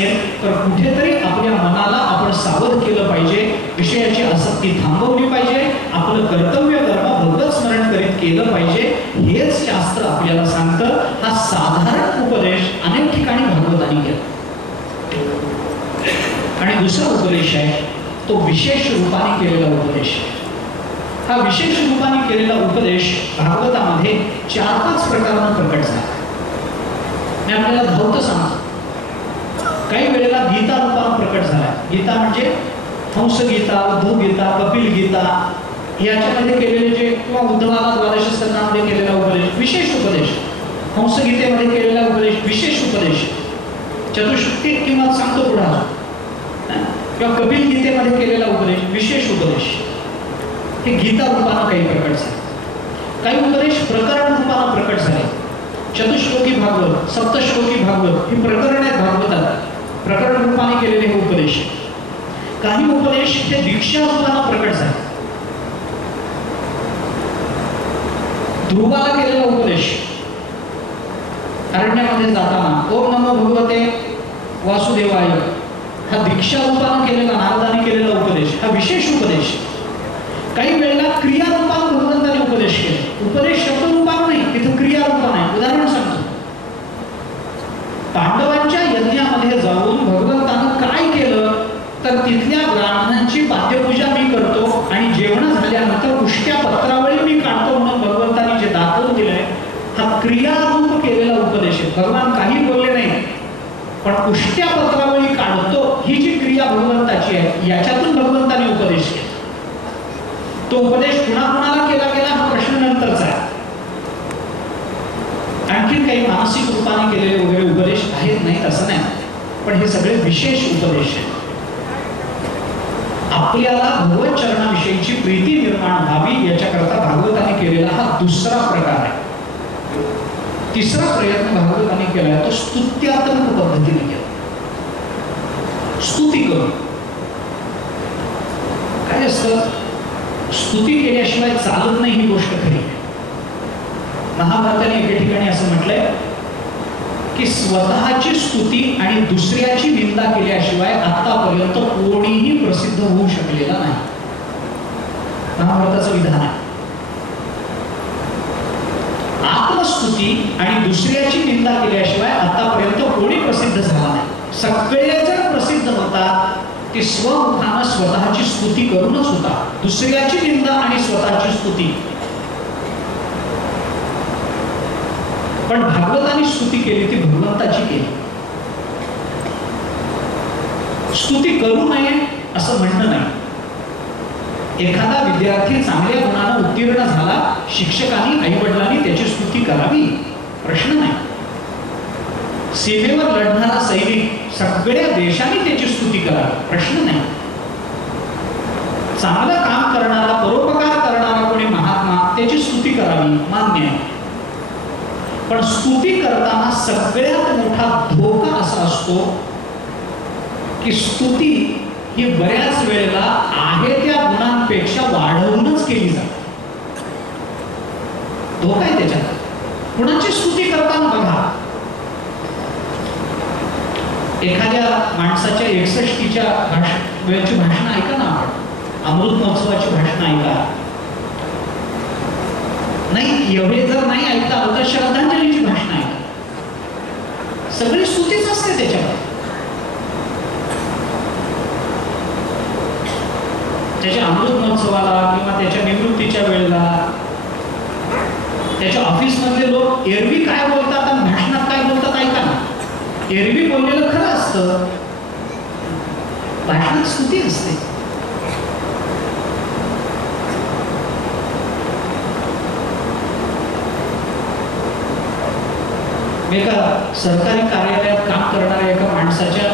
असेल तर कुठेतरी आपल्या मनाला आपण सावध केलं पाहिजे, विषयाची आसक्ती थांबवली पाहिजे, आपलं कर्तव्य कर्म भगवत स्मरण करीत केलं पाहिजे. हेच शास्त्र आपल्याला सांगतं. हा साधारण उपदेश अनेक ठिकाणी भागवतांनी केला. आणि दुसरा उपदेश आहे तो विशेष रूपाने केलेला उपदेश. हा विशेष रूपाने केलेला उपदेश भागवतामध्ये 4-5 प्रकारानं प्रकट झाला. मी आपल्याला धावतं सांगतो. काही वेळेला गीता रूपानं प्रकट झाला. गीता म्हणजे हंस गीता, उद्धव गीता, कपिल गीता याच्यामध्ये केलेले जे किंवा उद्धवाला द्वादश स्कंदामध्ये केलेला उपदेश विशेष उपदेश, हंस गीतेमध्ये केलेला उपदेश विशेष उपदेश, चतुष्टुती किंवा सांगतो पुढा किंवा कपिल गीतेमध्ये केलेला उपदेश विशेष उपदेश. हे गीता रूपानं काही प्रकट झाले. काही उपदेश प्रकरण रूपानं प्रकट झाले. चतुश्लोकी भागवत, सप्तश्लोकी भागवत ही प्रकरण आहेत भागवतात, प्रकरण रूपाने केलेले हे उपदेश. काही उपदेश हे दीक्षा रूपानं प्रकट झाले. ध्रुवाला केलेला उपदेश अरण्यामध्ये जाताना ओम नमो भगवते वासुदेवाय हा दीक्षा रूपानं केलेला, नारदाने केलेला उपदेश हा विशेष उपदेश. काही वेळेला क्रिया रूपानं भगवंताने उपदेश केले. उपदेश शब्द रूपानं नाही, तिथं क्रिया रूपानं आहे. उदाहरण सांगतो. पांडवांच्या यज्ञामध्ये जाऊन भगवंतानं काय केलं तर तिथल्या ब्राह्मणांची पाद्यपूजा मी करतो आणि जेवण झाल्यानंतर उष्ट्या पत्रावळी मी काढतो म्हणून भगवंताने जे दाखवून दिलंय हा क्रियारूप केलेला उपदेश आहे. भगवान काही बोलले नाही, पण उष्ट्या पत्रावळी काढतो ही जी क्रिया भगवंताची आहे याच्यातून भगवंताने उपदेश केला. तो उपदेश कुणाकुणाला केला गेला हा प्रश्न नंतरचा आहे. आणखी काही मानसिक रूपाने केलेले वगैरे उपदेश आहेत, नाही असं नाही, पण हे सगळे विशेष उपदेश आहेत. आपल्याला भगवत चरणाविषयीची प्रीती निर्माण व्हावी याच्याकरता भागवताने केलेला हा दुसरा प्रकार आहे. तिसरा प्रयत्न भागवताने केला तो स्तुत्यात्मक पद्धतीने केला. स्तुती करून काय असतं, स्तुती केल्याशिवाय चालत नाही ही गोष्ट खरी. महाभारताने एके ठिकाणी असं म्हटलंय की स्वतःची स्तुती आणि दुसऱ्याची निंदा केल्याशिवाय आतापर्यंत कोणीही प्रसिद्ध होऊ शकलेला नाही. महाभारताचं विधान आहे. आत्मस्तुती आणि दुसऱ्याची निंदा केल्याशिवाय आतापर्यंत कोणी प्रसिद्ध झाला नाही. सगळे जण प्रसिद्ध होतात ते स्वमुखानं स्वतःची स्तुती करूनच होता. दुसऱ्याची निंदा आणि स्वतःची स्तुती. पण भागवताने स्तुती केली ती भगवंताची केली. स्तुती करू नये असं म्हणणं नाही. एखादा विद्यार्थी चांगल्या गुणानं उत्तीर्ण झाला, शिक्षकांनी आईवडिलांनी त्याची स्तुती करावी, प्रश्न नाही. सीमेवर लढणारा सैनिक सगळ्या देशांनी त्याची स्तुती करावी, प्रश्न नाही. चांगलं काम करणारा, परोपकार करणारा कोणी महात्मा त्याची स्तुती करावी, मान्य आहे. पण स्तुती करताना सगळ्यात मोठा धोका असा असतो की स्तुती ही बऱ्याच वेळेला आहे त्या गुणांपेक्षा वाढवूनच केली जाते. धोका आहे त्याच्यात. गुणांची स्तुती करताना बघा, एखाद्या माणसाच्या 61च्या वेळची भाषण ऐका ना, आपण अमृत महोत्सवाची भाषण ऐका. नाही एवढे जर नाही ऐकता आलं तर श्रद्धांजलीची भाषण ऐका. सगळी स्तुतीच असते त्याच्यावर. त्याच्या अमृत महोत्सवाला किंवा त्याच्या निवृत्तीच्या वेळेला त्याच्या ऑफिस मधले लोक एरवी काय बोलतात आणि भाषणात काय बोलतात ऐका ना. एरवी बोललेलं खरं असतं, भाषणात स्तुती असते. एका सरकारी कार्यालयात काम करणाऱ्या एका माणसाच्या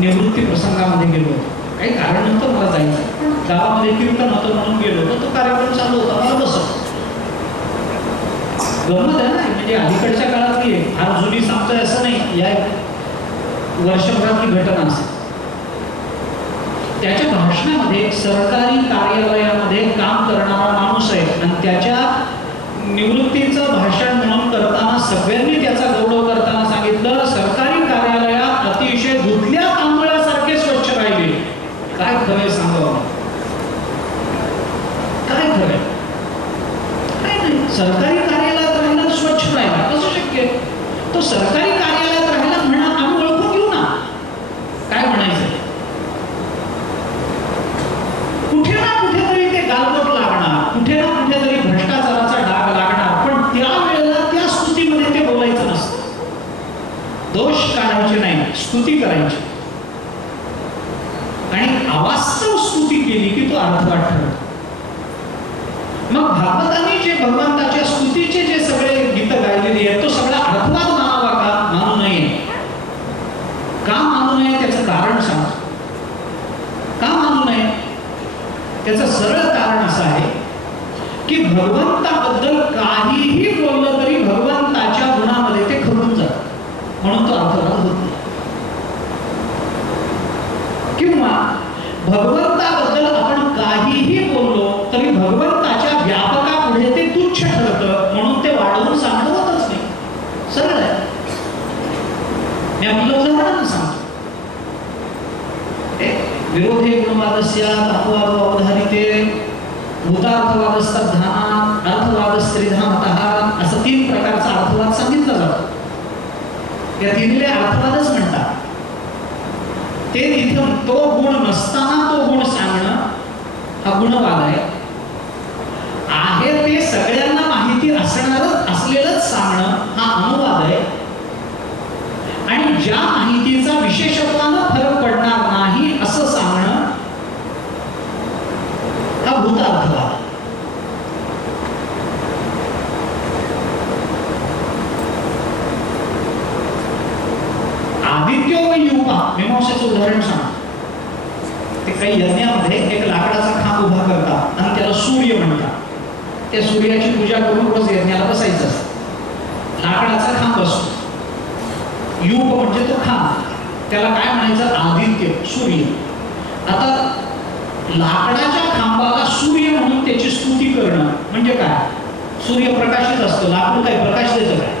निवृत्ती प्रसंगामध्ये गेलो. काही कारण नव्हतं मला जायचं, पण गावामध्ये कीर्तन होतं म्हणून गेलो. तर तो कार्यक्रम चालू होता, मला बसव. गमत आहे ना, म्हणजे अलीकडच्या काळातली फार जुनी सांगतोय असं नाही, या वर्षभरातली घटना असेल. त्याच्या भाषणामध्ये सरकारी कार्यालयामध्ये काम करणारा माणूस आहे आणि त्याच्या निवृत्तीचं भाषण म्हणून करताना सगळ्यांनी त्याचा गौरव करताना सांगितलं, सरकारी सरकारी कार्यालयात राहिला स्वच्छ राहिला, कसं शक्य? तो सरकारी कार्यालयात राहिला म्हणा, आम्ही ओळखून घेऊ ना काय म्हणायचं. कुठे ना कुठेतरी ते गालबोट लागणार, कुठे ना कुठेतरी भ्रष्टाचाराचा डाग लागणार, पण त्यावेळेला त्या स्तुतीमध्ये ते बोलायचं नसतं. दोष काढायचे नाही, स्तुती करायची. आणि अवास्तव स्तुती केली की तो अर्थवाद ठरतो. मग भागवतांनी जे भगवंताच्या स्तुतीचे जे सगळे गीत गायलेली आहेत, तो सगळा अर्थवाद मानावा का? मानू नये. का मानू नये त्याचं कारण सांगतो. का मानू नये त्याचं सरळ कारण असं आहे की भगवंताबद्दल काहीही बोललं तरी भगवंताच्या गुणामध्ये ते खपून जातं, म्हणून तो अर्थवाद होत नाही. किंवा भगवंताबद्दल आपण काहीही बोललो तरी भगवंताच्या व्यापकापुढे ते तुच्छ ठरतं, म्हणून ते वाढवून सांगणं होतच नाही. सरळ आहे. मी आपलं उदाहरण सांगतो. विरोधे गुणवादस्य तत्वादो अवधारिते भूतार्थवादस्तद्धानात् अर्थवादस्त्रिधामतः असं 3 प्रकारचा अर्थवाद सांगितला जातो. या तिन्हीले अर्थवादच म्हणतात. ते तिथं तो गुण नसताना तो गुण सांगणं हा गुणवाद आहे. ते सगळ्यांना माहिती असलेलंच सांगणं हा अनुवाद आहे. आणि ज्या माहितीचा विशेषत्वानं फरक पडणार नाही असं सांगणं हा भूतार्थवाद. आदित्य व युवा मीमांसेचं उदाहरण सांग. ते काही यज्ञामध्ये एक लाकडाचा खांब उभा करतात आणि त्याला सूर्य म्हणतात. त्या सूर्याची पूजा करून रोज यज्ञाला बसायचं असतं. लाकडाचा खांब असतो. युग म्हणजे तो खांब, त्याला काय म्हणायचं? आदित्य, सूर्य. आता लाकडाच्या खांबाला सूर्य म्हणून त्याची स्तुती करणं म्हणजे काय? सूर्य प्रकाशित असतो, लाकूड काय प्रकाश देतं काय?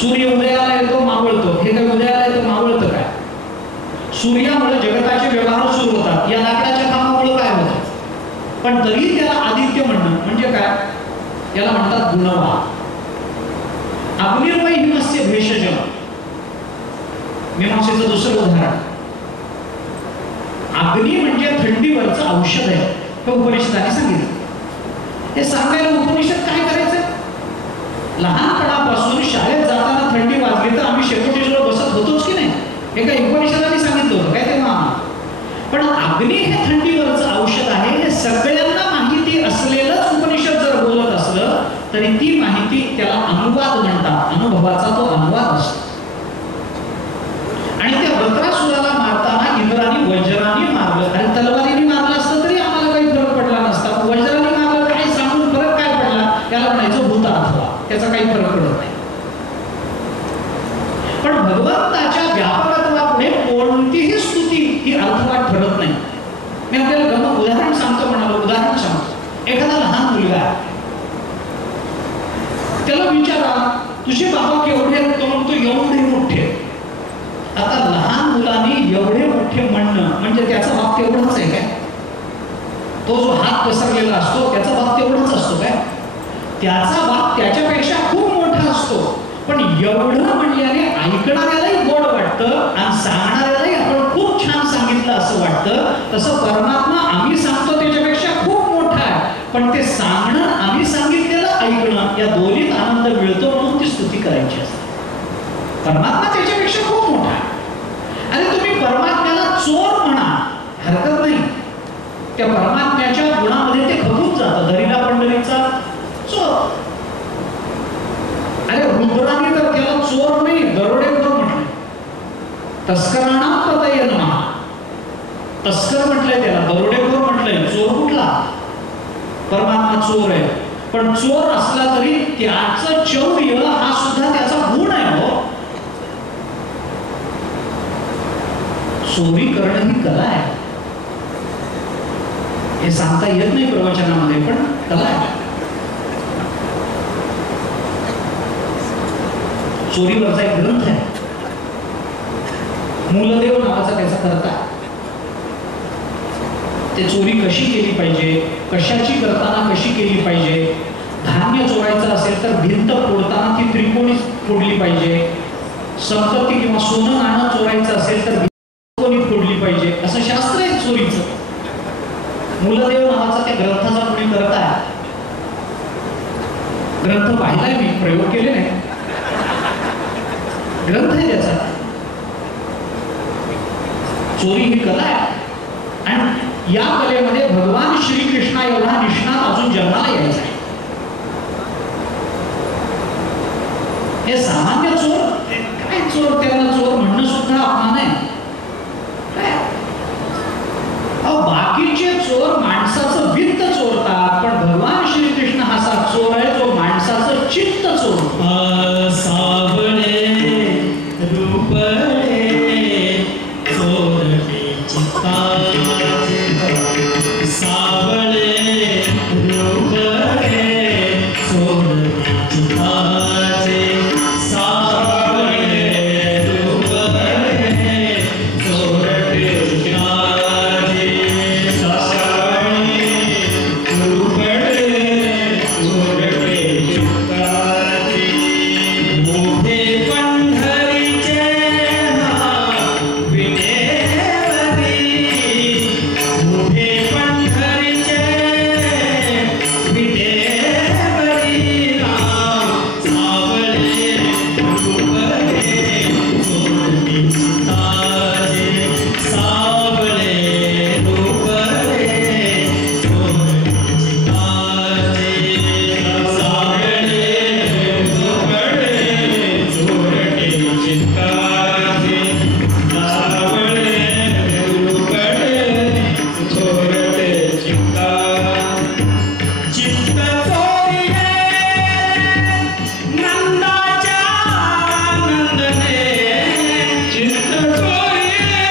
सूर्य उदयाला येतो मावळतो, हे काय उदयाला येतो मावळतं काय? सूर्यामुळे जगताचे व्यवहार सुरू होतात. या लाकडाच्या खांबामुळे काय होतं? पण तरी त्याला आदित्य म्हणणं म्हणजे काय? याला म्हणतात गुणवाद. अग्निर्वै हिमस्य भेषज मीमांसेचं दुसरं उदाहरण. अग्नी म्हणजे थंडीवरचं औषध आहे, हे उपनिषदाने सांगितलं. हे सांगायला उपनिषद काय करायचं? लहानपणापासून शाळेत जाताना थंडी वाजली तर आम्ही शेकोटीला बसत होतोच की नाही? हे काय उपनिषदाने सांगितलं होतं काय तेव्हा? पण अग्नी हे थंडीवरचं औषध आहे हे सगळ्यांना माहिती असलेलंच उपनिषद जर बोलत असलं तरी ती माहिती त्याला अनुवाद म्हणतात. अनुभवाचा तो अनुवाद असतो. आणि त्या वक्रासुराला मारताना इंद्राने वज्राने मारलं आणि तलवारीने मारलं असतं तरी आम्हाला काही फरक पडला नसता. वज्राने मारलं काय सांगून फरक काय पडला? त्याला म्हणायचं भूतार्थवाद. त्याचा काही फरक पडत नाही. पण भगवंताच्या व्यापकत्वापुढे कोणतीही स्तुती ही अर्थवाद ठरत नाही. मी आपल्याला उदाहरण सांगतो म्हणालो. उदाहरण सांगतो. एखादा लहान मुलगा त्याला विचारा तुझे बाबा केवढे? तो म्हणतो एवढे मोठे. आता लहान मुलांनी एवढे मोठे म्हणणं म्हणजे त्याचा बाप तेवढाच आहे काय? तो जो हात पसरलेला असतो त्याचा बाप तेवढाच असतो काय? त्याचा बाप त्याच्यापेक्षा खूप मोठा असतो. पण एवढं म्हणल्याने ऐकणाऱ्यालाही गोड वाटतं आणि सांगणाऱ्यालाही आपण खूप छान सांगितलं असं वाटतं. तसं परमात्मा आम्ही सांगतो त्याच्यापेक्षा खूप मोठा आहे, पण ते सांगणं आम्ही सांगितलेलं ऐकणं या दोन्हीत आनंद मिळतो, म्हणून ती स्तुती करायची असते. परमात्मा त्याच्यापेक्षा खूप मोठा आहे. आणि तुम्ही परमात्म्याला चोर म्हणा, हरकत नाही. त्या परमात्म्याच्या गुणामध्ये ते खपून जातं. धरीला पंढरीचा चोर. अरे रुद्राने तर त्याला चोर नाही दरोडेखोर म्हटलंय. तस्करांना पतये नमः. तस्कर म्हटलंय त्याला, दरोडेखोर म्हटलंय. चोर कुठला? परमात्मा चोर आहे. पण चोर असला तरी त्याचं चौर्य हा सुद्धा त्याचा गुण आहे. हो, चोरी करणं ही कला आहे. हे सांगता येत नाही प्रवचनामध्ये, पण कला आहे. चोरीवरचा एक ग्रंथ आहे, मूलदेव नावाचा त्याचा करता. ते चोरी कशी केली पाहिजे, कशाची करताना कशी केली पाहिजे, धान्य चोरायचं असेल तर भिंत फोडताना ती त्रिकोणी फोडली पाहिजे. संपत्ती किंवा सोनं नाणं चोरायचं असेल तर त्रिकोणी फोडली पाहिजे, असं शास्त्र आहे चोरीचं. मूलदेव नावाचा त्या ग्रंथाचा कोणी करताय? ग्रंथ पाहिलाय मी, प्रयोग केले नाही. ग्रंथ आहे त्याचा. चोरी ही कला आहे आणि या कलेमध्ये भगवान श्रीकृष्णा एवढा निष्णात अजून जन्माला यायचा आहे. हे सामान्य चोर काय, चोर त्यांना चोर म्हणणं सुद्धा अपमान आहे. बाकीचे चोर माणसाचं वित्त चोरतात, पण भगवान श्रीकृष्ण असा चोर आहे जो माणसाचं चित्त चोरतो. सावळे रूपळे चोरटे चित्ताचे, सावळे रूपळे चोरटे चित्ताचे, सावळे रूपळे चोरटे चित्ताचे, सावळे रूपळे चोरटे चित्ताचे. मोठे पंढरीचे विटेवरी, मोठे पंढरीचे विटेवरी राम, सावळे रूपळे चोरटे चित्ताचे, सावळे रूपळे चोरटे चित्ताचे, सावळे रूपळे चोरटे चित्ताचे, सावळे रूपळे चोरटे चित्ताचे. चित्त चोरिये नंदाच्या नंदने, चित्त चोरिये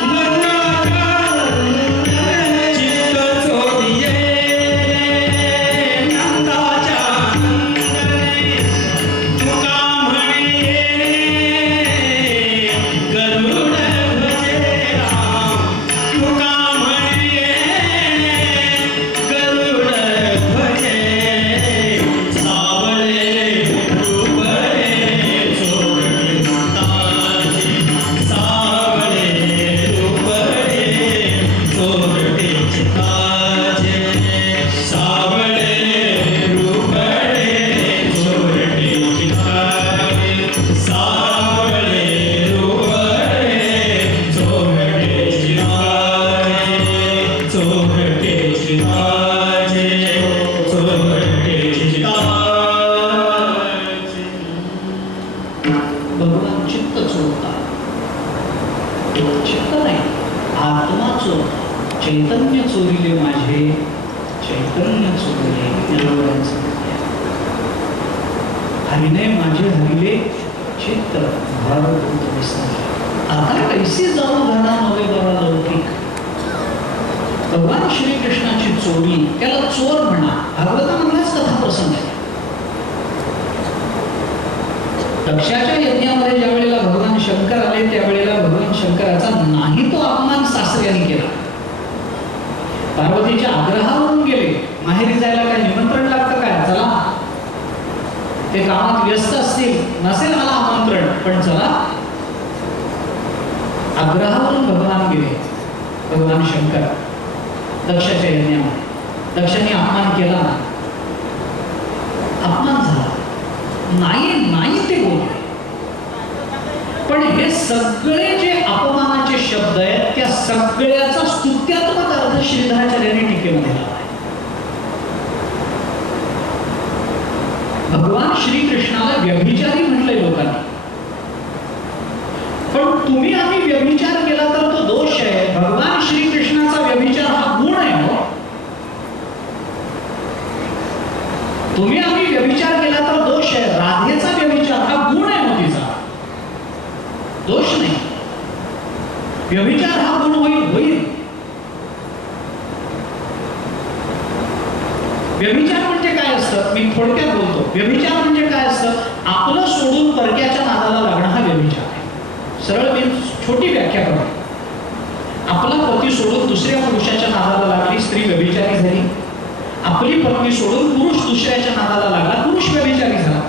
नंदाच्या नंदने, चित्त चोरिये नंदाच्या नंदने. तुका म्हणे गरुड भजे राम, तुका म्हणे गरुड भजे, सावळे रूपळे चोरटे चित्ताचे, सावळे रूपळे चोरटे चित्ताचे, सावळे रूपळे चोरटे चित्ताचे, सावळे रूपळे चोरटे चित्ताचे, चोरटे चित्ताचे, चोरटे चित्ताचे. भगवान चित्त चोरतात. चित्त नाही, आत्मा चोरतात. चैतन्य चोरिले माझे, चैतन्य चोरिले निरवळ्यांचे. हरिने माझे हरिले चित्त भारभूत विसरले. आता कैसी जाऊ घरा नवे बरा लौकिक. भगवान श्रीकृष्णाची चोरी, त्याला चोर म्हणा, भागवतामधलाच कथा प्रसंग आहे. दक्षाच्या यज्ञामध्ये ज्या वेळेला भगवान शंकर आले त्यावेळेला भगवान शंकराचा नाही तो अपमान सासऱ्याने केला. पार्वतीच्या आग्रहावरून गेले. माहेरी जायला काय निमंत्रण लागतं काय? चला, ते कामात व्यस्त असतील, नसेल मला आमंत्रण, पण चला. आग्रहावरून भगवान गेले. भगवान शंकर दक्षाच्या यज्ञामध्ये. दक्षाने अपमान केला ना, अपमान झाला नाही, नाही ते बोलले. पण हे सगळे जे अपमानाचे शब्द आहेत त्या सगळ्याचा स्तुत्यात्मक अर्थ श्रीधराचार्यांनी टीकेमध्ये लावला आहे. भगवान श्रीकृष्णाला व्यभिचारी म्हटलंय लोकांनी. पण तुम्ही आम्ही व्यभिचार केला तर तो दोष आहे. भगवान श्रीकृष्णाचा व्यभिचार हा गुण आहे. हो, तुम्ही आम्ही व्यभिचार केला तर दोष आहे. राधेचा व्यभिचार हा गुण आहे. मोदीचा दोष नाही. व्यभिचार हा गुण होईल. व्यभिचार म्हणजे काय असतं मी थोडक्यात बोलतो. व्यभिचार म्हणजे काय असतं? आपलं सोडून परक्याच्या नादाला लागणं हा व्यभिचार आहे. सरळ मी छोटी व्याख्या करतो. आपला पती सोडून दुसऱ्या पुरुषाच्या नादाला लागली, स्त्री व्यभिचारी झाली. आपली पत्नी सोडून पुरुष दुसऱ्याच्या नादाला लागला, पुरुष व्यभिचारी झाला.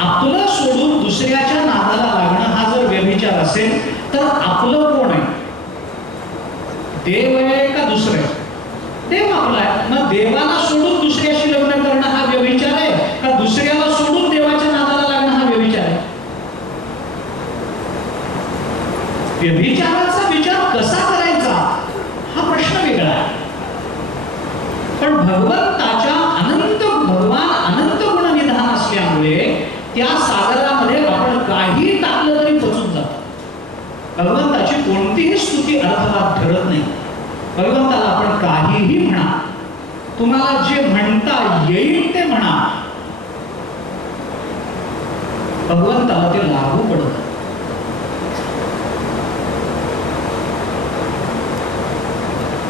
आपलं सोडून दुसऱ्याच्या नादाला लागणं हा जर व्यभिचार असेल तर आपलं कोण आहे? देव आहे का दुसरं आहे? देव आपला आहे. मग देवाला सोडून दुसऱ्याशी लग्न करणं हा व्यभिचार आहे का दुसऱ्याला सोडून देवाच्या नादाला लागणं हा व्यभिचार आहे? व्यभिचाराचा विचार कसा करायचा हा प्रश्न वेगळा आहे. पण भगवंताच्या भगवान अनंत गुणनिधान असल्यामुळे त्या सागरामध्ये आपण काही टाकलं तरी पचून जातं. भगवंताची कोणतीही स्तुती अर्थवाद ठरत नाही. भगवंताला आपण काहीही म्हणा, तुम्हाला जे म्हणता येईल ते म्हणा, भगवंताला ते लागू पडतं.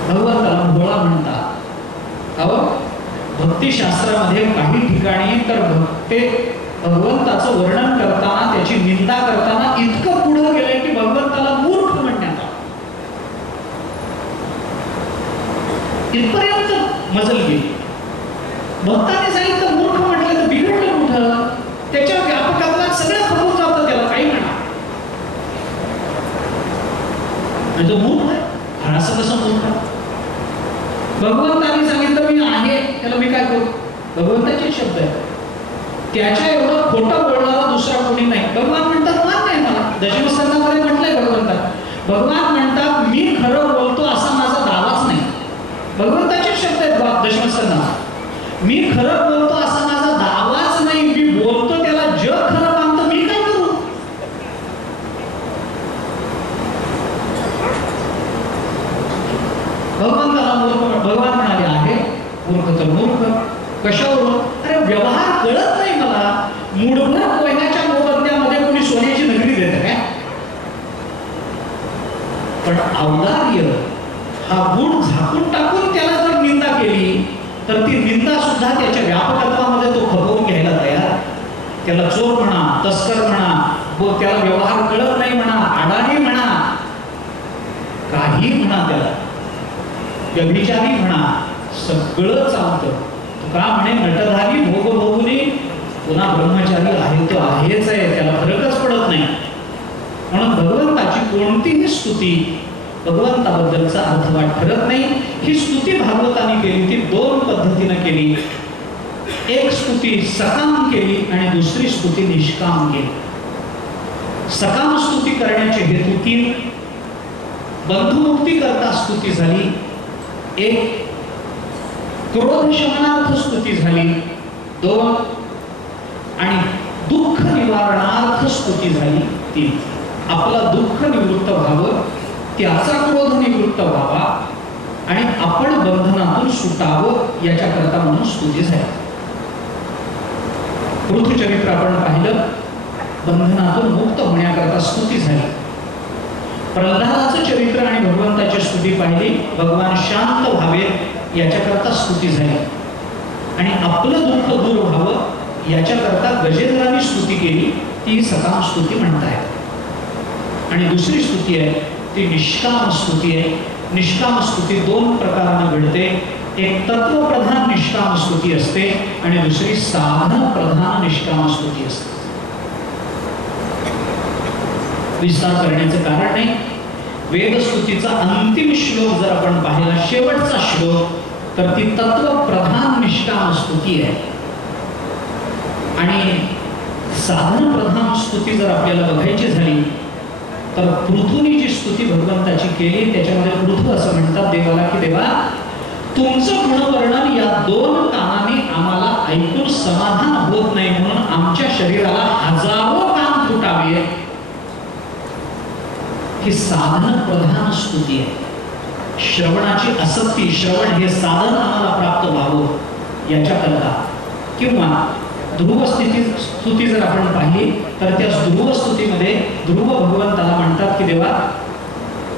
भगवंताला भोळा म्हणतात. भक्तिशास्त्रामध्ये काही ठिकाणी तर भगवंताचं वर्णन करताना, त्याची निंदा करताना इतकं पुढे गेलंय की भगवंताला मूर्ख म्हणण्यात आलं. इथपर्यंत मजल गेली. भक्ताने सांगितलं मूर्ख म्हटलं तर बिघडलं कुठं? त्याच्या व्यापकाला सगळं खपून जातं, त्याला काही म्हणा म्हणजे मूर्ख आहे. असं कसं मूर्ख? भगवंताने सांगितलं मी आहे, त्याला मी काय करू? भगवंताचे शब्द आहे. त्याच्या एवढं खोटं बोलणारा दुसरा कोणी नाही. भगवान म्हणतात मान्य आहे मला. दशमस्कंदामध्ये म्हटलंय भगवंतात. भगवान म्हणतात मी खरं बोलतो असा माझा दावाच नाही. भगवंताचे शब्द आहेत दशमस्कंदात. मी खरं बोलतो असा माझा दावाच नाही. मी बोलतो त्याला जग खरं मानतं, मी काय करू? भगवंताला मूर्ख. भगवान म्हणाले आहे मूर्ख तर मूर्ख. कशावरून? अरे व्यवहार कळत नाही मला. मूढभर कोयनाच्या मोबदल्यामध्ये कोणी सोन्याची नगरी देतं काय? पण औदार्य हा गुण झाकून टाकून त्याला जर निंदा केली तर ती निंदा सुद्धा त्याच्या व्यापकत्वामध्ये तो खपवून घ्यायला तयार. त्याला चोर म्हणा, तस्कर म्हणा, त्याला व्यवहार कळत नाही म्हणा, अडाणी म्हणा, काही म्हणा, त्याला व्यभिचारी म्हणा, सगळं चालतं. का म्हणे नटधारी भोग भोगुनी पुन्हा ब्रह्मचारी आहे तो आहेच आहे, त्याला फरकच पडत नाही. म्हणून भगवंताची कोणतीही स्तुती भगवंताबद्दलचा अर्थवाद ठरत नाही. ही स्तुती भागवताने केली ती दोन पद्धतीने केली. एक स्तुती सकाम केली आणि दुसरी स्तुती निष्काम केली. सकाम स्तुती करण्याचे हेतू तीन. बंधुमुक्ती करता स्तुती झाली एक. क्रोध शमनार्थ स्तुती झाली दोन. आणि दुःख निवारणार्थ स्तुती झाली तीन. आपला दुःख निवृत्त व्हावं, त्याचा क्रोध निवृत्त व्हावा आणि आपण बंधनातून सुटावं याच्याकरता म्हणून स्तुती झाली. पृथ्वीचरित्र आपण पाहिलं, बंधनातून मुक्त होण्याकरता स्तुती झाली. प्रल्हादाचं चरित्र आणि भगवंताची स्तुती पाहिली, भगवान शांत व्हावेत याच्याकरता स्तुती झाली. आणि आपलं दुःख दूर व्हावं याच्याकरता गजेंद्रांनी स्तुती केली, ती सकाम स्तुती म्हणताय. आणि दुसरी स्तुती आहे ती निष्काम स्तुती आहे. निष्काम स्तुती दोन प्रकाराने घडते. एक तत्वप्रधान निष्काम स्तुती असते आणि दुसरी साधन प्रधान निष्काम स्तुती असते. विस्तार करण्याचं कारण नाही. वेदस्तुतीचा अंतिम श्लोक जर आपण पाहिला, शेवटचा श्लोक, तर ती तत्वप्रधान निष्काम स्तुती आहे. आणि साधन प्रधान स्तुती जर आपल्याला बघायची झाली तर पृथूनी जी स्तुती भगवंताची केली त्याच्यामध्ये पृथू असं म्हणतात देवाला की देवा, तुमचं गुणवर्णन या दोन कानाने आम्हाला ऐकून समाधान होत नाही, म्हणून आमच्या शरीराला हजारो कान फुटावे. ही साधन प्रधान स्तुती आहे. श्रवणाची आसक्ती, श्रवण हे साधन आम्हाला प्राप्त व्हावं याच्याकरता. किंवा ध्रुव स्तुती जर आपण पाहिली तर त्या ध्रुव स्तुतीमध्ये ध्रुव भगवंताला म्हणतात की देवा,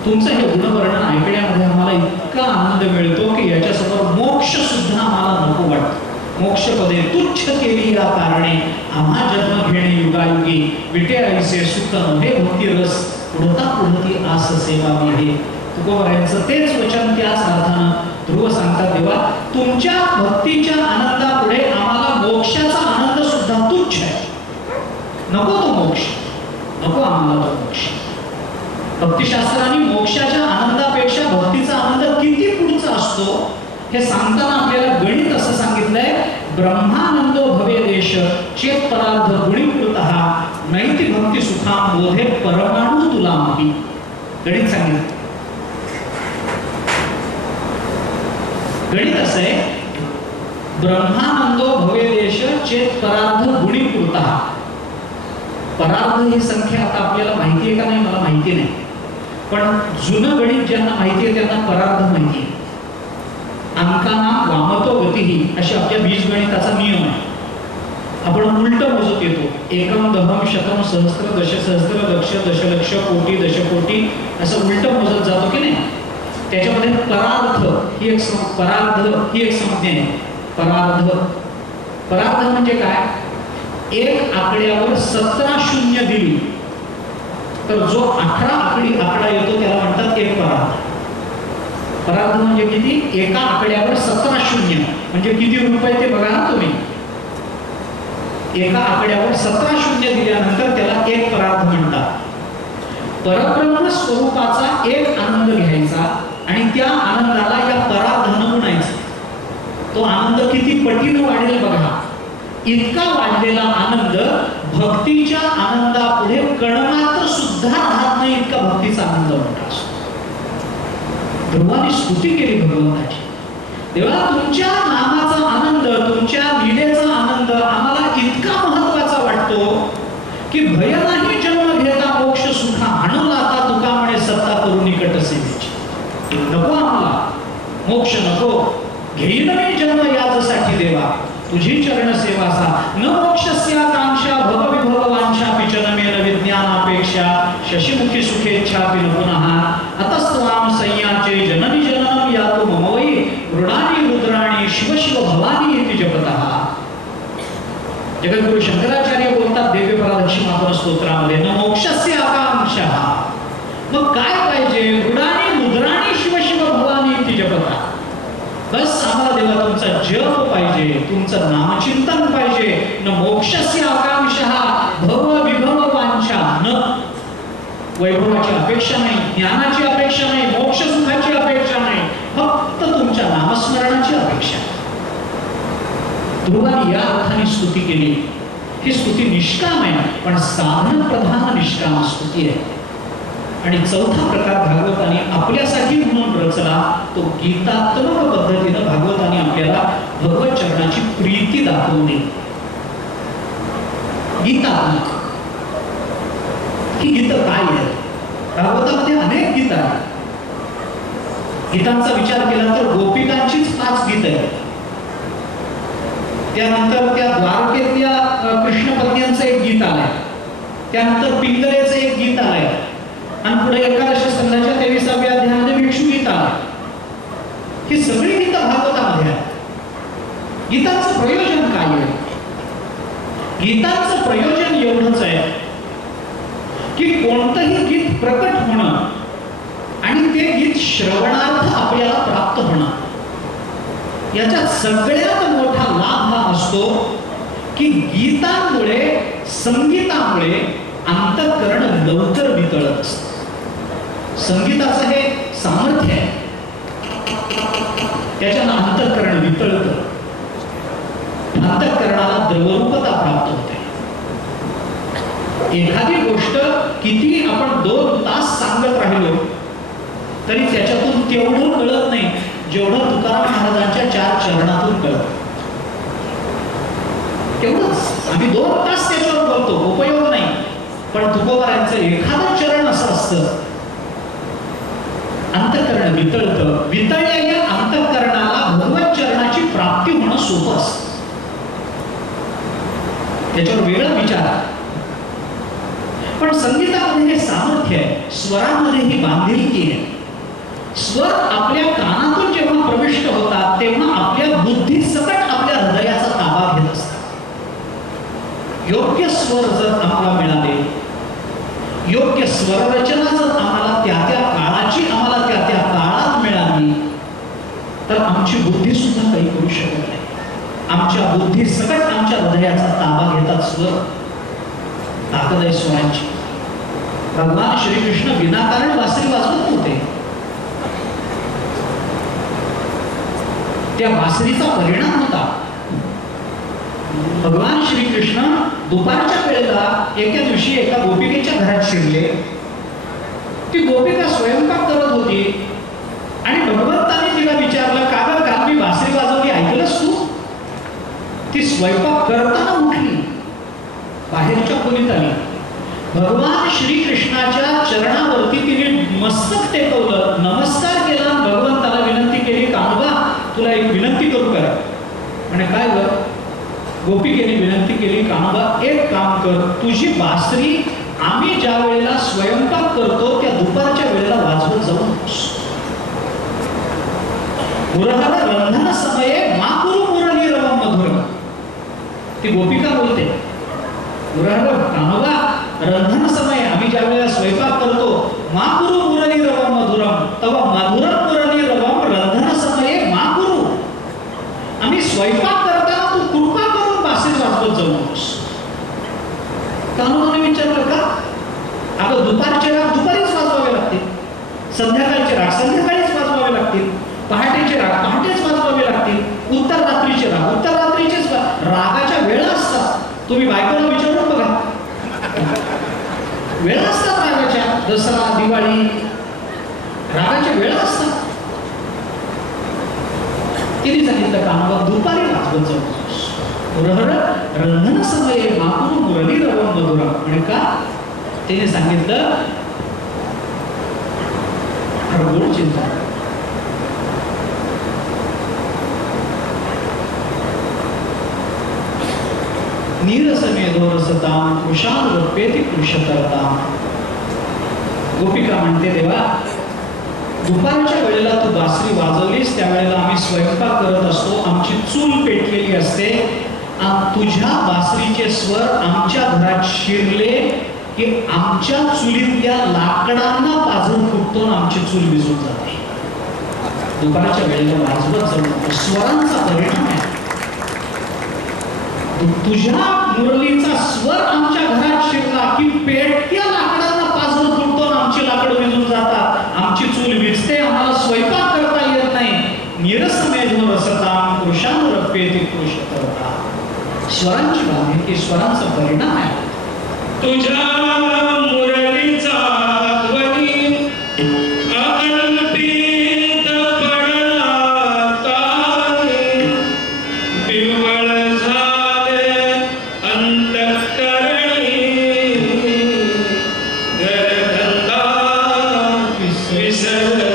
तुमचं हे गुणवर्णन ऐकण्यामध्ये आम्हाला इतका आनंद मिळतो की याच्यासमोर मोक्ष सुद्धा आम्हाला नको वाटतं. मोक्षपदे तुच्छ केली या कारणे आम्हा जन्म घेणे युगायुगी, विटे ऐसे सुख नव्हे भक्ती रस, पुढता पुढती आस सेवा हे. तुकोबारायांचं तेच वचन त्याच अर्थानं ध्रुव सांगतात देवा तुमच्या भक्तीच्या आनंदापुढे आम्हाला मोक्षाचा आनंद सुद्धा तुच्छ आहे. नको तो मोक्ष, नको आम्हाला तो मोक्ष. भक्तिशास्त्राने मोक्षाच्या आनंदापेक्षा भक्तीचा आनंद किती पुढचा असतो हे सांगताना आपल्याला गणित असं सांगितलंय. ब्रह्मानंदो भवे देश चेत परार्ध गुणीकृतः नैति भक्ती सुखा बोधे परमाणु तुला माही. गणित सांगितलं. गणित असं आहे ब्रह्मानंदो भवे देश चेत परार्ध गुणीकृतः. परार्ध ही संख्या आता आपल्याला माहिती आहे का नाही मला माहिती नाही, पण जुनं गणित ज्यांना माहिती आहे त्यांना परार्ध माहिती आहे. अंकाना वामतो गतीही अशी आपल्या बीजगणिताचा नियम आहे. आपण उलट मोजत येतो. एकम दहम शतम सहस्त्र दशसहस्त्र लक्ष दशलक्ष कोटी दशकोटी असं उलट मोजत जातो की नाही. त्याच्यामध्ये परार्ध ही एक संज्ञा आहे. परार्ध म्हणजे काय? एक आकड्यावर 17 शून्य दिली तर जो 18 आकडी आकडा येतो त्याला म्हणतात एक परार्ध. परार्ध म्हणजे किती? एका आकड्यावर 17 शून्य म्हणजे किती रुपये ते बघा ना तुम्ही. एका आकड्यावर 17 शून्य दिल्यानंतर त्याला एक परार्ध म्हणतात. परब्रह्म स्वरूपाचा एक आनंद घ्यायचा आणि त्या आनंदाला या परार्धानं गुणायचं. तो आनंद किती पटीनं वाढेल बघा. इतका वाढलेला आनंद भक्तीच्या आनंदापुढे कणमात्र सुद्धा राहत नाही इतका भक्तीचा आनंद मोठा असतो. ध्रुवाने स्तुती केली भगवंताची. देवा तुमच्या नामाचा आनंद तुमच्या लीलेचा आनंद आम्हाला इतका महत्वाचा वाटतो की भय नाही जन्म घेता मोक्ष सुखा आणला आता तुका म्हणे सत्ता करू निकट सेवेची. नको आम्हाला मोक्ष नको, घेईन मी जन्म याचसाठी देवा तुझी चरण सेवासा. न मोक्षस्य आकांक्षा भव वांछा पिचनमेन विज्ञानापेक्षा शशिमुखी सुखेच्छापि न पुनः अतस्त्वाम संयाचे जननी जननम यातो मम वै मृडानी रुद्राणी शिव शिव भवानी इति जपतः. जगद्गुरु शंकराचार्य बोलतात दिव्य परादक्षिणापन स्तोत्रामध्ये न मोक्षस्य आकांक्षा. मग काय पाहिजे? मृडानी रुद्राणी शिव शिव भवानी इति जपतः. बस आम्हाला देवा तुमचा जप पाहिजे, तुमचं नामचिंतन पाहिजे. न मोक्षस्य आकांक्षा भव विभव वांछा. न वैभवाची अपेक्षा नाही, ज्ञानाची अपेक्षा नाही, मोक्ष सुखाची अपेक्षा नाही, फक्त तुमच्या नामस्मरणाची अपेक्षा. ध्रुवाने या अर्थाने स्तुती केली. ही स्तुती निष्काम आहे पण साधन प्रधान निष्काम स्तुती आहे. आणि चौथा प्रकार भागवताने आपल्यासाठी म्हणून रचला तो गीतात्मक पद्धतीने भागवताने आपल्याला भगवत चरणाची प्रीती दाखवणे. गीतात्मक ही गीत काय आहे? भागवतामध्ये अनेक गीत आहेत. गीतांचा विचार केला तर गोपिकांचीच 5 गीत आहेत. त्यानंतर त्या द्वारकेतल्या कृष्णपत्न्यांचं एक गीत आलंय. त्यानंतर पिंगलेचं एक गीत आलंय आणि पुढे एकादशी स्कंदाच्या 23व्या अध्यायामध्ये भिक्षू गीत आलंय. ही सगळी गीतं भागवतामध्ये आहेत. गीतांचं प्रयोजन काय आहे? गीतांचं प्रयोजन एवढंच आहे की कोणतंही गीत प्रकट होणं आणि ते गीत श्रवणार्थ आपल्याला प्राप्त होणं. याचा सगळ्यात मोठा लाभ हा असतो की गीतांमुळे संगीतामुळे अंतःकरण लवकर वितळत असतं. संगीताचं हे सामर्थ्य आहे, त्याच्यानं अंतःकरण वितळतं, अंतःकरणाला द्रवरूपता प्राप्त होते. एखादी गोष्ट किती आपण 2 तास सांगत राहिलो तरी त्याच्यातून तेवढं कळत नाही जेवढं तुकाराम महाराजांच्या 4 चरणातून कळत. तेवढंच आम्ही 2 तास त्याच्यावर बोलतो, उपयोग नाही. पण तुकोबारांचं एखादं चरण असं असतं अंतःकरण वितळतं. वितळलेल्या अंतःकरणाला भगवत चरणाची प्राप्ती होणं सोपं असतं. त्याच्यावर वेगळा विचार. पण संगीतामध्ये हे सामर्थ्य आहे, स्वरांमध्ये ही बांधिलकी आहे. स्वर आपल्या कानातून जेव्हा प्रविष्ट होतात तेव्हा आपल्या बुद्धी सकट आपल्या हृदयाचा ताबा घेत असतात. योग्य स्वर जर आम्हाला मिळाले, योग्य स्वररचना जर आम्हाला त्या त्या काळाची आम्हाला त्या त्या काळात मिळाली तर आमची बुद्धी सुद्धा काही करू शकत नाही. आमच्या बुद्धी सकट आमच्या हृदयाचा ताबा घेतात स्वर. ताकद आहे स्वरांची. भगवान श्रीकृष्ण विनाकारण बासरी वाजवत नव्हते. त्या बासरीचा परिणाम होता. भगवान श्रीकृष्ण दुपारच्या वेळेला एका दिवशी एका गोपिकेच्या घरात शिरले. ती गोपिका स्वयंपाक करत होती आणि भगवंताने तिला विचारलं, का ग काल मी बासरी वाजवली ऐकलंस तू? ती स्वयंपाक करताना उठली, बाहेरच्या खोलीत आली. भगवान श्रीकृष्णाच्या चरणावरती तिने मस्तक टेकवलं, नमस्कार केला, भगवंताला विनंती केली, कान्हा तुला एक विनंती करू का? आणि काय ग? गोपिकेने विनंती केली, कान्हा एक काम कर, तुझी बासरी आम्ही ज्या वेळेला स्वयंपाक करतो त्या दुपारच्या वेळेला वाजवत जाऊ नकोस. मुरहर रंधन समये माकुरु मुरली रवम मधुरम. ती गोपिका बोलते, मुरहर कान्हा रंधन समय आम्ही ज्या वेळेला स्वयंपाक करतो माकुरु मुरली रवम मधुरम तवा मधुरम मुरली रवम रंधन समये माकुरु. आम्ही स्वयंपाक करताना तू कृपा करून बासरी वाजवत जाऊ नकोस. कान्हाने विचारलं का? अगं दुपारचे राग दुपारीच वाजवावे लागतील, संध्याकाळचे राग संध्याकाळीच वाजवावे लागतील, पहाटेचे राग पहाटेच वाजवावे लागतील, उत्तर रात्रीचे राग उत्तर रात्रीचेच. रागाच्या वेळा असतात. तुम्ही बायकोला विचारून बघा, वेळा असतात रागाच्या. दसरा दिवाळी रागाच्या वेळा असतात. तिने सांगितलं कान्हा दुपारी वाजवत जाऊ नकोस. मुरहर रंधन समये माकुरु मुरली रवम मधुरम. आणि का? तिने सांगितलं गोड चिंता. नीरसमेधोरसताम कृशानुरपेति कृशतरताम. गोपिका म्हणते, देवा दुपारच्या वेळेला तू बासरी वाजवलीस त्यावेळेला आम्ही स्वयंपाक करत असतो, आमची चूल पेटलेली असते. तुझ्या बासरीचे स्वर आमच्या घरात शिरले की आमच्या चुलीतल्या लाकडांना पाझर फुटतो आणि आमची चूल विझून जाते. दुपारच्या वेळेला वाजवत जाऊ. स्वरांचा परिणाम आहे. तुझ्या मुरलीचा स्वर आमच्या घरात शिरला की पेटत्या लाकडांना पाझर फुटतो आणि आमची लाकड विझून जातात, आमची चूल विझते, आम्हाला स्वयंपाक करता येत नाही. नीरसमेधो रसताम कृशानुरपेति कृशतरताम. स्वरांची बाब ही स्वरांचा परिणाम आहे. तुझ्या मुरलीचा ध्वनी अकल्पित पडला तारे, पिवळ झाले अंतःकरणी, घरधंदा विसरले.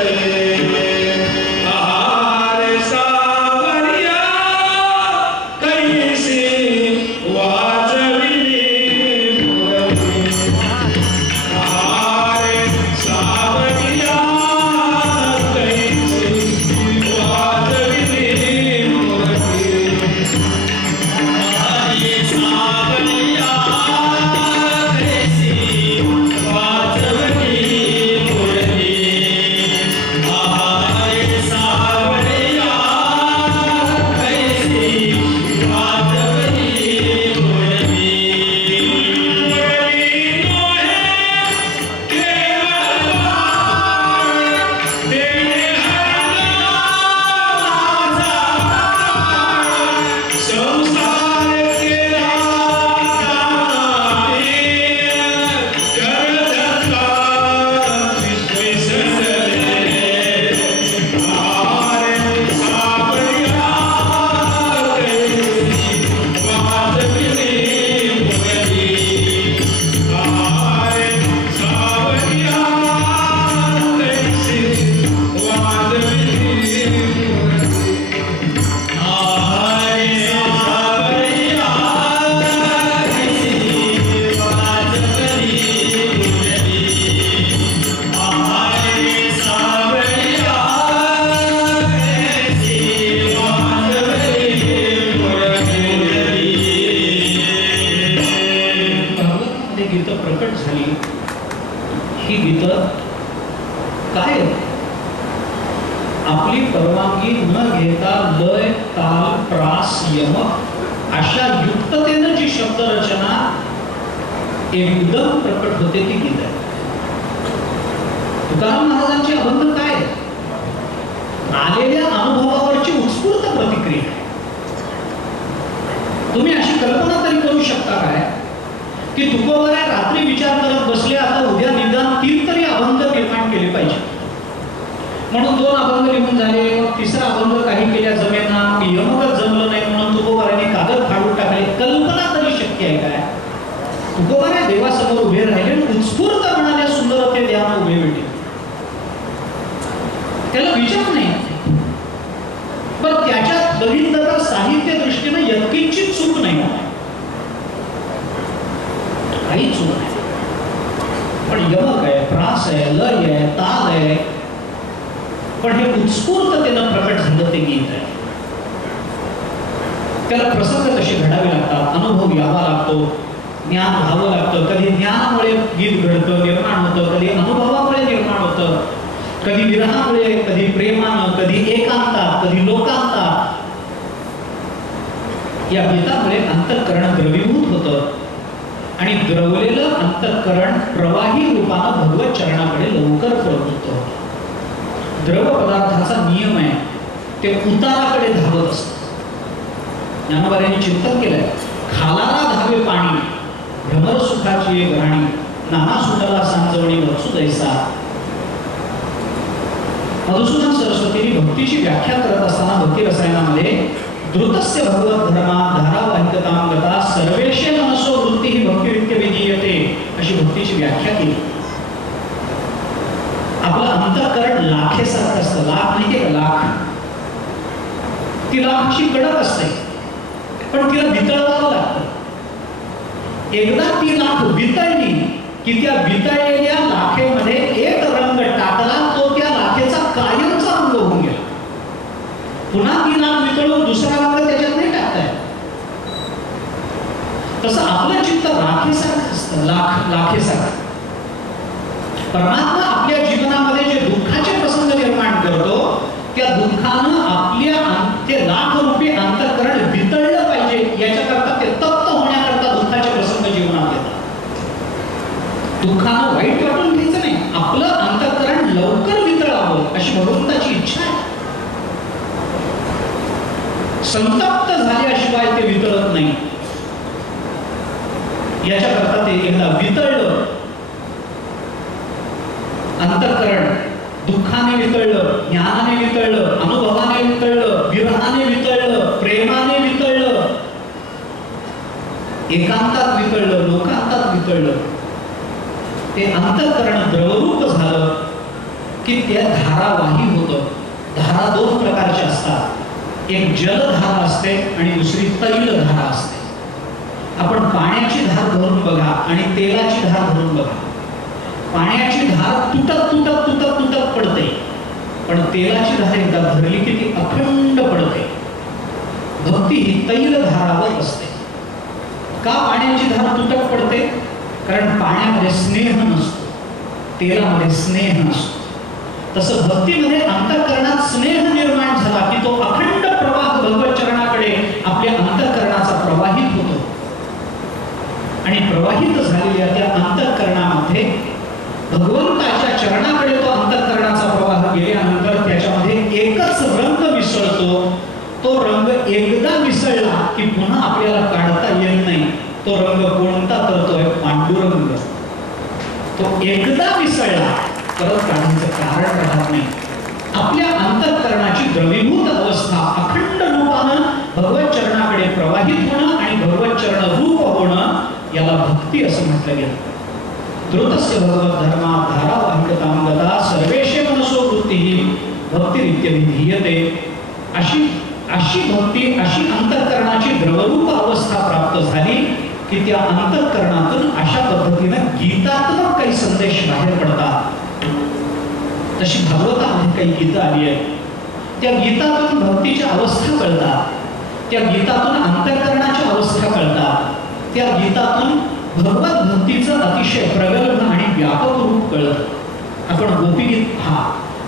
आहार सावर्या कैसी वाजविली मुरली. आहार सावर्या कैसी वाजविली मुरली. आहार सावर्या कैसी वाजविली मुरली. आहार सावर्या कैसी वाजविली मुरली. मुरली मोहे केवळ बाळ, देणे हरला माझा बाळ. संसार केला कामाने, घरधंदा विसरले. आहार सावर्या कैसी वाजविली मुरली. आहार सावर्या कैसी वाजविली मुरली. आहार सावर्या कैसी वाजविली मुरली. आहार सावर्या कैसी वाजविली मुरली. भागवतामध्ये गीतं प्रकट झाली. ही गीतं काय आहेत? आपली परवानगी न घेता लय, ताल, प्रास, यमक अशा युक्ततेनं जी शब्दरचना एकदम प्रकट होते ती गीत आहे. तुकाराम महाराजांचे अभंग काय आलेल्या अनुभवावरची उत्स्फूर्त प्रतिक्रिया. तुम्ही अशी कल्पना तरी करू शकता काय की तुकोबाराय रात्री विचार करत बसले, आता उद्या निदान 3 तरी अभंग निर्माण केले पाहिजे. म्हणून 2 अभंग लिहून झाले, मग 3रा अभंग काही केल्या जमेना, यमकच जमलं नाही म्हणून तुकोबारायने कागद फाडून टाकले. कल्पना तरी शक्य आहे काय? तुकोबाराय देवासमोर उभे राहिले आणि उत्स्फूर्त म्हणाल्या, सुंदर ते देवाला उभे भेटले. त्याला विचार नाही, पण त्याच्यात बघितलं तर साहित्य दृष्टीने यत्किंचित चूक नाही, काही चूक नाही. पण यमक आहे, प्रास आहे, लय आहे, ताल आहे, पण हे उत्स्फूर्ततेनं प्रकट झालं ते गीत आहे. त्याला प्रसंग तसे घडावे लागतात, अनुभव यावा लागतो, ज्ञान व्हावं लागतं. कधी ज्ञानामुळे गीत घडतं, निर्माण होतं, कधी अनुभवामुळे निर्माण होतं, कधी विरहामुळे, कधी प्रेमानं, कधी एकांतात, कधी लोकांतात. या गीतामुळे अंतःकरण द्रवीभूत होतं आणि द्रवलेलं अंतःकरण प्रवाही रूपानं भगवत चरणाकडे लवकर प्रवृत्त होतं. द्रव पदार्थाचा नियम आहे, ते उताराकडे धावत असतं. ज्ञानोबारांनी चिंतन केलंय, खालाला धावे पाणी, भ्रमर सुखाची एक राणी, नाना सुटाला सांजवणी वत्सु दैसा. मधुसूदन सरस्वतींनी भक्तीची व्याख्या करत असताना भक्ती रसायनामध्ये द्रुतस्य भगवत धर्मा धारावाहिकतां गता सर्वेशे मनसो वृत्ती ही भक्तिरित्य विधीयते अशी भक्तीची व्याख्या केली. आपलं अंतःकरण लाखेसारखं असतं. लाख नाही का? लाख. ती लाखची कडक असते, पण तिला वितळवावं लागतं. एकदा ती लाख वितळली की त्या वितळलेल्या लाखेमध्ये एक रंग टाकला, तो त्या लाखेचा कायमचा रंग होऊन गेला. पुन्हा ती लाख वितळून दुसरा रंग त्याच्यात नाही टाकता येत. तसं आपलं चित्त राखेसारखं असतं, लाखेसारखं. परमात्मा आपल्या जीवनामध्ये जे दुःखाचे प्रसंग निर्माण करतो, त्या दुःखानं आपल्या ते लाख रूपी अंतःकरण वितळलं पाहिजे, याच्याकरता ते तप्त होण्याकरता दुःखाचे प्रसंग जीवनात येतात. दुःखानं वाईट वाटून घ्यायचं नाही, आपलं अंतःकरण लवकर वितळावं अशी भगवंताची इच्छा आहे. संतप्त झाल्याशिवाय ते वितळत नाही. याच्याकरता ते एकदा वितळलं अंतःकरण, दुःखाने वितळलं, ज्ञानाने वितळलं, अनुभवाने वितळलं, विरहाने वितळलं, प्रेमाने वितळलं, एकांतात वितळलं, लोकांतात वितळलं, ते अंतःकरण द्रवरूप झालं की त्या धारावाही होतं. धारा 2 प्रकारच्या असतात, एक जलधारा असते आणि दुसरी तैलधारा असते. आपण पाण्याची धार धरून बघा आणि तेलाची धार धरून बघा. पाण्याची धार तुटत तुटत तुटत तुटत पडते, पण तेलाची धार एकदा धरली की ती अखंड पडते. भक्ती ही तैलधारावर असते. का पाण्याची धार तुटत पडते? कारण पाण्यामध्ये स्नेह नसतो, तेलामध्ये स्नेह नसतो. तसं भक्तीमध्ये अंतःकरणात स्नेह निर्माण झाला की तो अखंड प्रवाह भगवत चरणाकडे आपल्या अंतःकरणाचा प्रवाहित होतो. आणि प्रवाहित झालेल्या त्या अंतःकरणामध्ये भगवंताच्या चरणाकडे तो अंतःकरणाचा प्रवाह गेल्यानंतर त्याच्यामध्ये एकच रंग मिसळतो. तो रंग एकदा मिसळला की पुन्हा आपल्याला काढता येत नाही. तो रंग कोणता? तर तो आहे पांडुरंग. तो एकदा मिसळला परत काढण्याचं कारण राहत नाही. आपल्या अंतःकरणाची द्रवीभूत अवस्था अखंड रूपानं भगवत चरणाकडे प्रवाहित होणं आणि भगवत चरण रूप होणं, याला भक्ती असं म्हटलं गेलं. द्रुतस्य भगवत धर्मा धारावाहिकतां गता सर्वेशे मनसो वृत्ती भक्तिरित्य विधीयते. अशी भक्ती, अशी अंतःकरणाची द्रवरूप अवस्था प्राप्त झाली की त्या अंतःकरणातून अशा पद्धतीनं गीतातून काही संदेश बाहेर पडतात. तशी भागवतामध्ये काही गीतं आली आहेत. त्या गीतातून भक्तीच्या अवस्था कळतात, त्या गीतातून अंतःकरणाच्या अवस्था कळतात, त्या गीतातून भगवत भक्तीचं अतिशय प्रगल्भ आणि व्यापक रूप कळतं. आपण गोपीगीत पहा,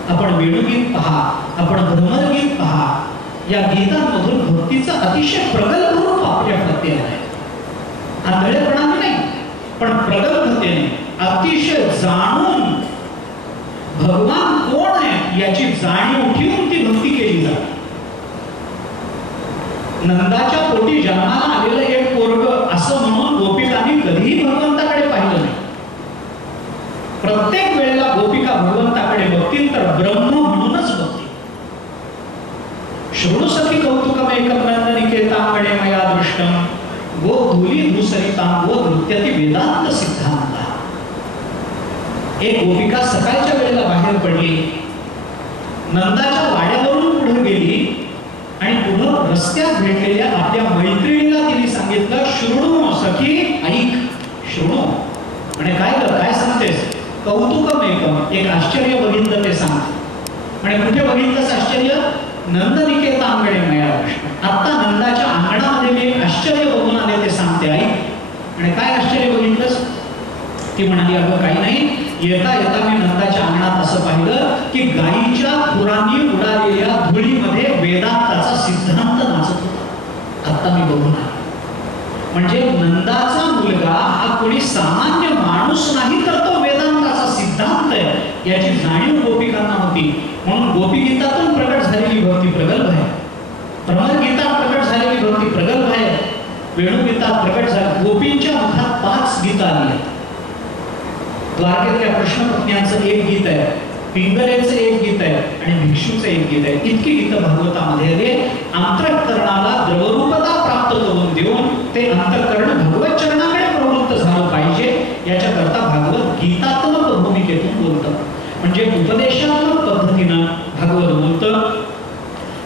आपण वेणुगीत पहा, आपण भ्रमरगीत पहा, या गीतांमधून भक्तीचं अतिशय प्रगल्भ रूप आपल्याकडे आहे. आंधळेपणाने नाही, पण प्रगल्भतेने अतिशय जाणून भगवान कोण आहे याची जाणीव ठेवून ती भक्ती केली जाते. नंदाच्या पोटी जन्माला आलेलं एक पोरग असं म्हणून गोपिकांनी कधीही भगवंताकडे पाहिलं नाही. प्रत्येक वेळेला गोपिका भगवंताकडे बघतील तर ब्रह्म म्हणूनच बघतील. शृणु सखी कौतुकमेकं नंदनिकेतांगणे मया दृष्टं गोधूली धूसरितां गो नृत्यति वेदांत सिद्धांत. एक गोपिका सकाळच्या वेळेला बाहेर पडली, नंदाच्या वाड्यावरून पुढे गेली आणि पुढे रस्त्यात भेटलेल्या आपल्या मैत्रिणीला तिने सांगितलं, शृणु सखी, ऐक. शृणु म्हणजे काय सांगतेस? कौतुकमेकं, एक आश्चर्य बघितलं ते सांग. म्हणजे कुठे बघितलंस आश्चर्य? नंदनिकेतांगणे मया दृष्टं. आता नंदाच्या अंगणामध्ये मी आश्चर्य बघून आले ते सांगते, ऐक. आणि काय आश्चर्य बघितलंस? ती म्हणाली, अगं काही नाही, येता येता मी नंदाच्या अंगणात असं पाहिलं की गायीच्या खुरांनी उडालेल्या धुळीमध्ये वेदांताचा सिद्धांत नाचत होता. आता मी बघून आलो. म्हणजे नंदाचा मुलगा हा कोणी सामान्य माणूस नाही, तर तो वेदांताचा सिद्धांत आहे याची जाणीव गोपिकांना होती. म्हणून गोपीगीतातून प्रकट झालेली भक्ती प्रगल्भ आहे, भ्रमरगीतात प्रकट झालेली भक्ती प्रगल्भ आहे, वेणुगीतात प्रकट झाली. गोपींच्या मुखात 5 गीतं आली आहेत. द्वारकेतल्या कृष्णपत्न्यांचं एक गीत आहे, पिंगलेचं एक गीत आहे आणि भिक्षूचं एक गीत आहे. इतकी गीतं भागवतामध्ये आले. अंतःकरणाला द्रवरूपता प्राप्त करून देऊन ते अंतःकरण भगवत चरणाकडे प्रवृत्त झालं पाहिजे याच्याकरता भागवत गीतात्मक भूमिकेतून बोलतं. म्हणजे उपदेशात्मक पद्धतीनं भागवत बोलतं,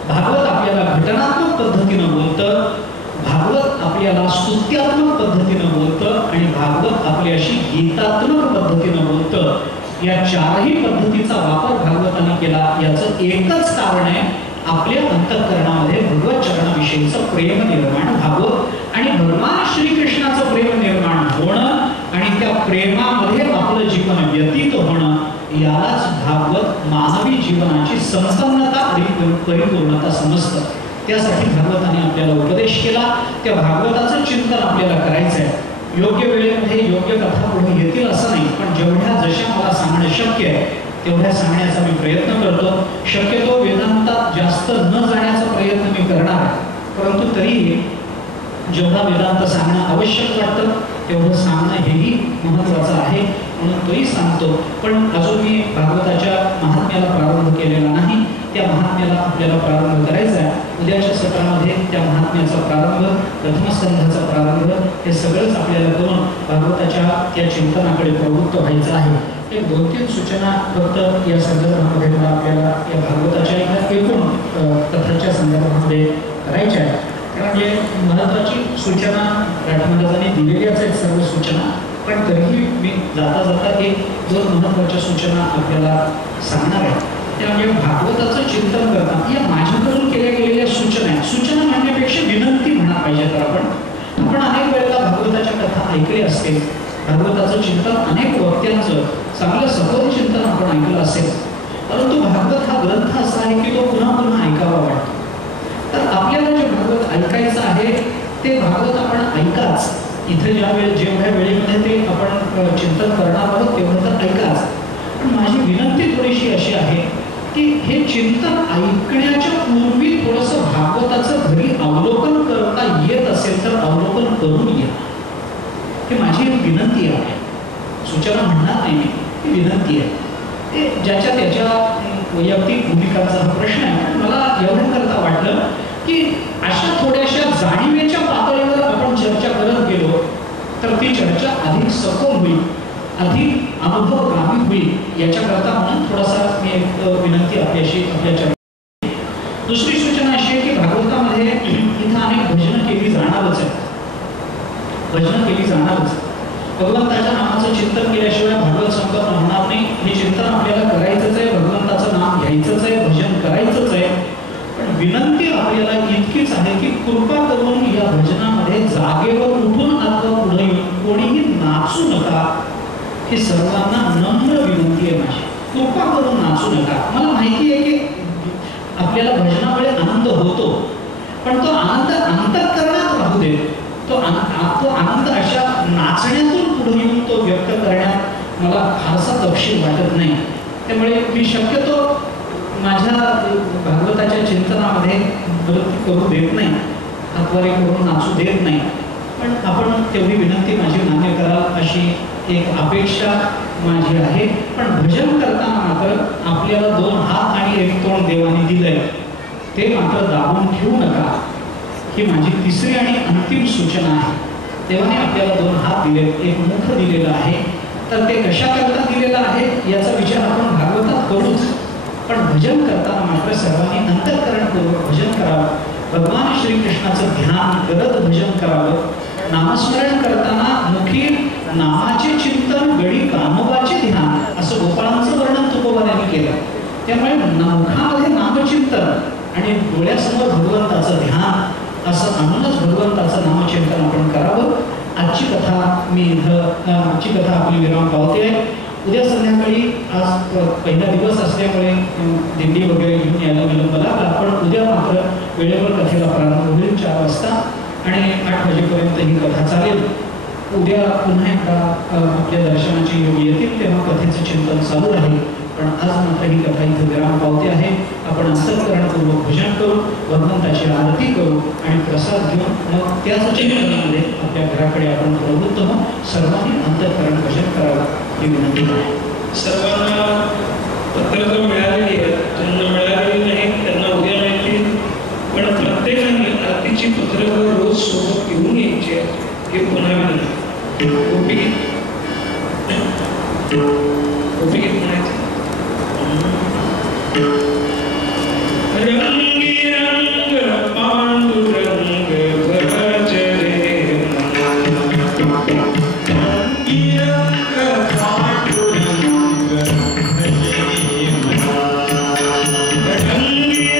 भागवत आपल्याला घटनात्मक पद्धतीनं बोलतं, भागवत आपल्याला स्तुत्यात्मक पद्धतीनं बोलतं आणि भागवत आपल्याशी गीतात्मक पद्धतीनं बोलतं. या 4ही पद्धतीचा वापर भागवताने केला. याचं एकच कारण आहे, आपल्या अंतःकरणामध्ये भगवत चरणाविषयीचं प्रेम निर्माण व्हावं आणि भगवान श्रीकृष्णाचं प्रेम निर्माण होणं आणि त्या प्रेमामध्ये आपलं जीवन व्यतीत होणं, यालाच भागवत मानवी जीवनाची संपन्नता आणि परिपूर्णता समजतं. त्यासाठी भागवताने आपल्याला उपदेश केला. त्या भागवताचं चिंतन आपल्याला करायचं आहे. योग्य वेळेमध्ये योग्य कथा पुढे येतील असं नाही, पण जेवढ्या जशा मला सांगणं शक्य आहे तेवढ्या सांगण्याचा मी प्रयत्न करतो. शक्यतो वेदांतात जास्त न जाण्याचा प्रयत्न मी करणार आहे, परंतु तरीही जेवढा वेदांत सांगणं आवश्यक वाटतं तेवढं सांगणं हेही महत्त्वाचं आहे, म्हणून तोही सांगतो. पण अजून मी भागवताच्या महात्म्याला प्रारंभ केलेला नाही. त्या महात्म्याला आपल्याला प्रारंभ करायचा आहे. उद्याच्या सत्रामध्ये त्या महात्म्याचा प्रारंभ, प्रथमस्कंधाचा प्रारंभ, हे सगळंच आपल्याला करून भागवताच्या त्या चिंतनाकडे प्रवृत्त व्हायचं आहे. एक 2-3 सूचना फक्त या संदर्भामध्ये मला आपल्याला या भागवताच्या एकूण कथाच्या संदर्भामध्ये करायच्या आहेत. म्हणजे महत्त्वाची सूचना राठमदासांनी दिलेल्याच आहेत सर्व सूचना, पण तरीही मी जाता जाता 1-2 महत्त्वाच्या सूचना आपल्याला सांगणार आहे. त्या म्हणजे भागवताचं चिंतन करताना या माझ्याकडून केल्या गेलेल्या सूचना आहेत. सूचना म्हणण्यापेक्षा विनंती म्हणा पाहिजे. तर आपण अनेक वेळेला भागवताच्या कथा ऐकले असते, भागवताचं चिंतन अनेक वक्त्यांचं चांगलं सखोल चिंतन आपण ऐकलं असेल, परंतु भागवत हा ग्रंथ असा आहे की तो पुन्हा पुन्हा ऐकावा वाटतो. तर आपल्याला जे भागवत ऐकायचं आहे ते भागवत आपण ऐकाच. इथे जेवढ्या वेळेमध्ये ते आपण चिंतन करणार आहोत तेवढं तर ऐकाच. पण माझी विनंती थोडीशी अशी आहे की हे चिंतन ऐकण्याच्या पूर्वी थोडंसं भागवताचं घरी अवलोकन करता येत असेल तर अवलोकन करून घ्या. ही माझी एक विनंती आहे. सूचना म्हणणार नाही मी, ही विनंती आहे. ते ज्याच्या त्याच्या वैयक्तिक भूमिकांचा हा प्रश्न आहे. पण मला एवढ्याकरता वाटलं की अशा थोड्याशा जाणीवेच्या पातळीवर आपण चर्चा करत गेलो तर ती चर्चा अधिक सखोल होईल, अधिक अनुभवग्रामी होईल. याच्याकरता म्हणून थोडासा मी एक विनंती आपल्या चर्चा. दुसरी सूचना अशी आहे की भागवतामध्ये इथं अनेक भजनं केली जाणारच आहे. भजनं केली जाणारच. भगवंताच्या नामाचं चिंतन केल्याशिवाय भागवत संपन्न होणार नाही. हे चिंतन आपल्याला करायचंच आहे, भगवंताचं नाम घ्यायचंच आहे, भजन करायचंच आहे. पण विनंती आपल्याला इतकीच आहे की कृपा करून या भजनामध्ये जागेवर उठून अथवा पुढे येऊन कोणीही नाचू नका. हे सर्वांना नम्र विनंती आहे माझी. कृपा करून नाचू नका. मला आनंद अंतःकरणात राहू दे. तो आनंद अशा नाचण्यातून पुढे येऊन तो व्यक्त करण्यात मला फारसा तपशील वाटत नाही. त्यामुळे मी शक्यतो माझ्या भागवताच्या चिंतनामध्ये वृत्ती करू देत नाही, हातवारे करून नाचू देत नाही. पण आपण तेवढी विनंती माझी मान्य कराल अशी एक अपेक्षा माझी आहे. पण भजन करताना मात्र आपल्याला 2 हात आणि 1 तोंड देवाने दिलंय, ते मात्र दाबून ठेवू नका. ही माझी तिसरी आणि अंतिम सूचना आहे. देवाने आपल्याला 2 हात दिले, 1 मुख दिलेलं आहे. तर ते कशाकरता दिलेलं आहे याचा विचार आपण भागवतात करूच. पण भजन करताना मात्र सर्वांनी अंतःकरणपूर्वक भजन करावं. भगवान श्रीकृष्णाचं ध्यान करत भजन करावं. नामस्मरण करताना मुखी नामाचे चिंतन, गडी कामोबाचे ध्यान, असं गोपाळांचं वर्णन तुकोबाने केलं. त्यामुळे मुखामध्ये नामचिंतन आणि डोळ्यासमोर भगवंताचं ध्यान असं आणूनच भगवंताचं नामचिंतन आपण करावं. आजची कथा आपली विराम पावते आहे. उद्या संध्याकाळी आज पहिला दिवस असल्यामुळे दिंडी वगैरे घेऊन यायला विलंब लागला. पण उद्या मात्र वेळेवर कथेला प्रारंभ होईल 4 वाजता आणि 8 वाजेपर्यंत ही कथा चालेल. उद्या पुन्हा एकदा आपल्या दर्शनाची योग येतील तेव्हा कथेचं चिंतन चालू राहील. पण आज मात्र ही कथा इथं विराम पावते आहे. आपण अंतःकरणपूर्वक भजन करू, भगवंताची आरती करू आणि प्रसाद घेऊन मग त्याच चिंतनामध्ये आपल्या घराकडे आपण प्रवृत्त होऊ. सर्वांनी अंतःकरण भजन करावं ही विनंती आहे. सर्वांना पत्रक मिळालेली आहेत, ज्यांना मिळालेली नाही त्यांना उद्या मिळतील. पण प्रत्येकाने आरतीची पत्रकं रोज सोबत घेऊन यायची हे पुन्हा विनंती. गोपीगीत म्हणायचं. रंगी रंग पांडुरंग भज रे रंगी रंग पांडुरंग रंगी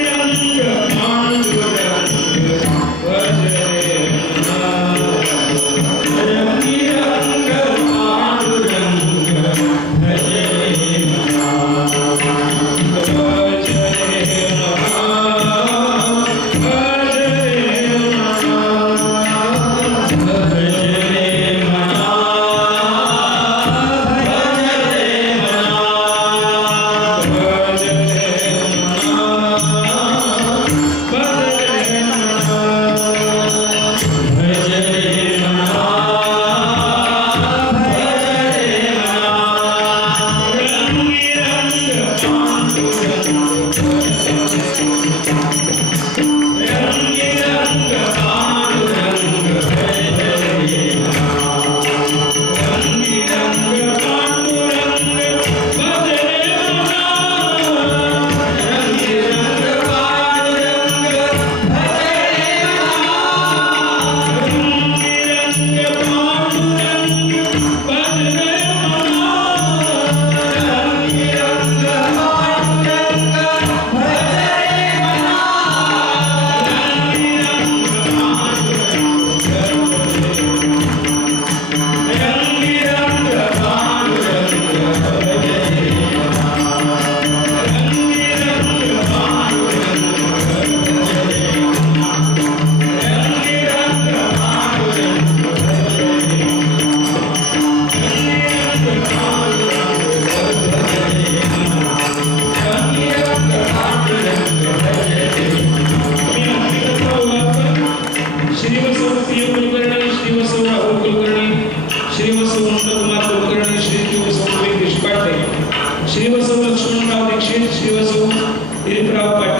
रंग पांडुरंग भज रे रंगी रंग पांडुरंग भज रे श्रीवत्सव लक्ष्मणराव दीक्षित, श्रीवत्सव दिलीपराव पाटील.